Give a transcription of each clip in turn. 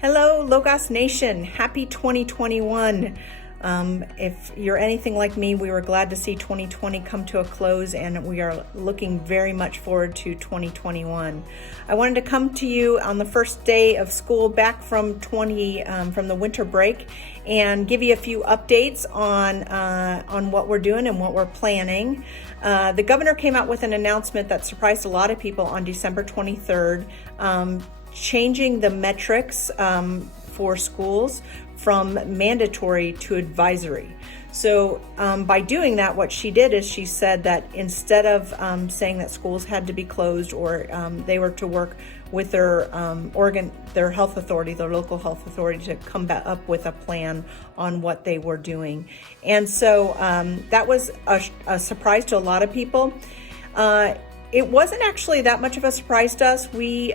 Hello, Logos Nation. Happy 2021. If you're anything like me, we were glad to see 2020 come to a close, and we are looking very much forward to 2021. I wanted to come to you on the first day of school back from the winter break and give you a few updates on what we're doing and what we're planning. The governor came out with an announcement that surprised a lot of people on December 23rd. Changing the metrics for schools from mandatory to advisory. So by doing that, what she did is she said that instead of saying that schools had to be closed or they were to work with their health authority, their local health authority, to come up with a plan on what they were doing. And so that was a surprise to a lot of people. It wasn't actually that much of a surprise to us. We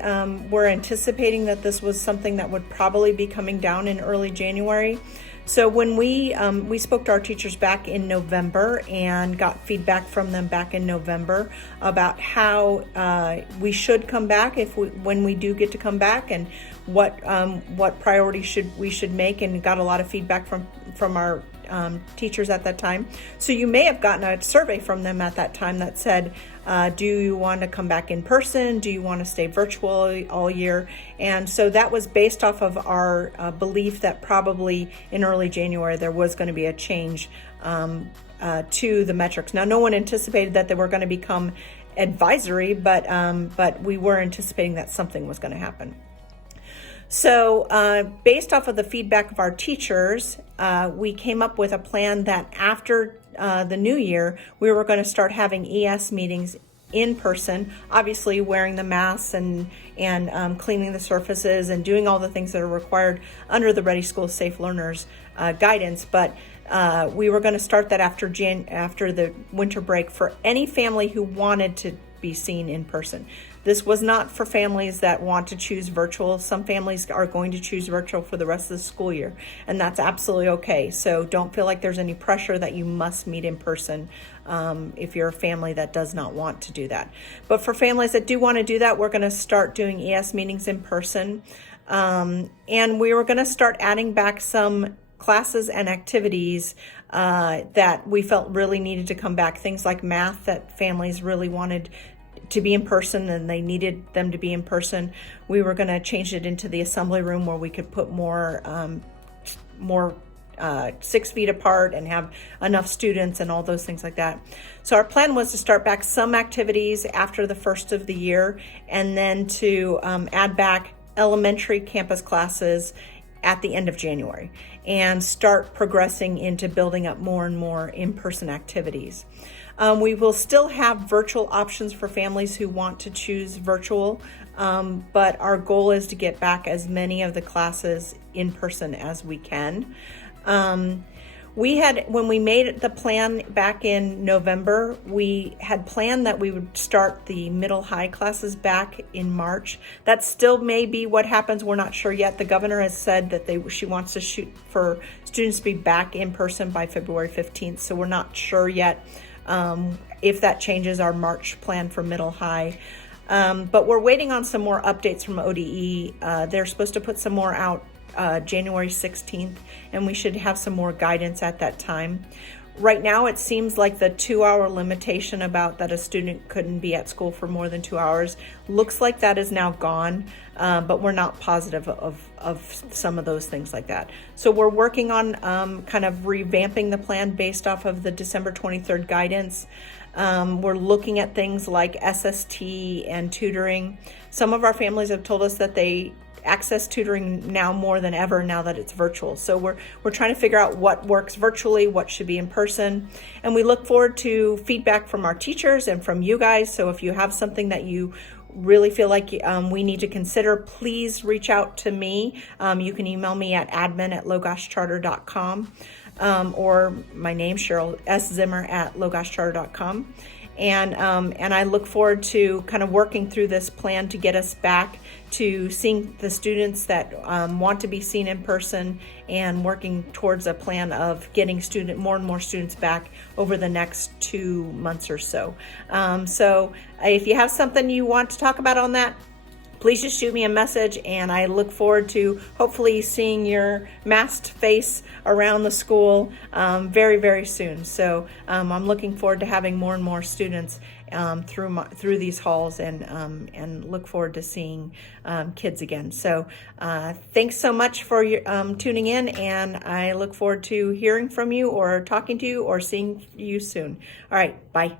were anticipating that this was something that would probably be coming down in early January. So when we spoke to our teachers back in November and got feedback from them back in November about how we should come back when we do get to come back, and what priorities we should make, and got a lot of feedback from our teachers at that time. So you may have gotten a survey from them at that time that said, do you want to come back in person? Do you want to stay virtual all year? And so that was based off of our belief that probably in early January there was going to be a change to the metrics. Now, no one anticipated that they were going to become advisory, but we were anticipating that something was going to happen. So based off of the feedback of our teachers, we came up with a plan that after the new year, we were going to start having ES meetings in person, obviously wearing the masks and cleaning the surfaces and doing all the things that are required under the Ready Schools Safe Learners guidance. But we were going to start that after the winter break for any family who wanted to be seen in person. This was not for families that want to choose virtual. Some families are going to choose virtual for the rest of the school year, and that's absolutely okay. So don't feel like there's any pressure that you must meet in person if you're a family that does not want to do that. But for families that do want to do that, we're going to start doing ES meetings in person. And we were going to start adding back some classes and activities that we felt really needed to come back. Things like math that families really wanted to be in person and they needed them to be in person. We were going to change it into the assembly room where we could put more 6 feet apart and have enough students and all those things like that. So our plan was to start back some activities after the first of the year, and then to add back elementary campus classes at the end of January and start progressing into building up more and more in-person activities. We will still have virtual options for families who want to choose virtual, but our goal is to get back as many of the classes in person as we can. When we made the plan back in November, we had planned that we would start the middle high classes back in March. That still may be what happens. We're not sure yet. The governor has said that she wants to shoot for students to be back in person by February 15th. So we're not sure yet if that changes our March plan for middle high. But we're waiting on some more updates from ODE. They're supposed to put some more out January 16th, and we should have some more guidance at that time. Right now, it seems like the 2-hour limitation about that a student couldn't be at school for more than 2 hours looks like that is now gone, but we're not positive of some of those things like that. So we're working on kind of revamping the plan based off of the December 23rd guidance. We're looking at things like SST and tutoring. Some of our families have told us that they access tutoring now more than ever now that it's virtual. So we're trying to figure out what works virtually, what should be in person. And we look forward to feedback from our teachers and from you guys. So if you have something that you really feel like we need to consider, please reach out to me. You can email me at admin@logoscharter.com or my name, Cheryl S. Zimmer at logoscharter.com. And I look forward to kind of working through this plan to get us back to seeing the students that want to be seen in person, and working towards a plan of getting more and more students back over the next 2 months or so. So if you have something you want to talk about on that, please just shoot me a message, and I look forward to hopefully seeing your masked face around the school very, very soon. So I'm looking forward to having more and more students through these halls, and look forward to seeing kids again. So thanks so much for your, tuning in, and I look forward to hearing from you or talking to you or seeing you soon. All right, bye.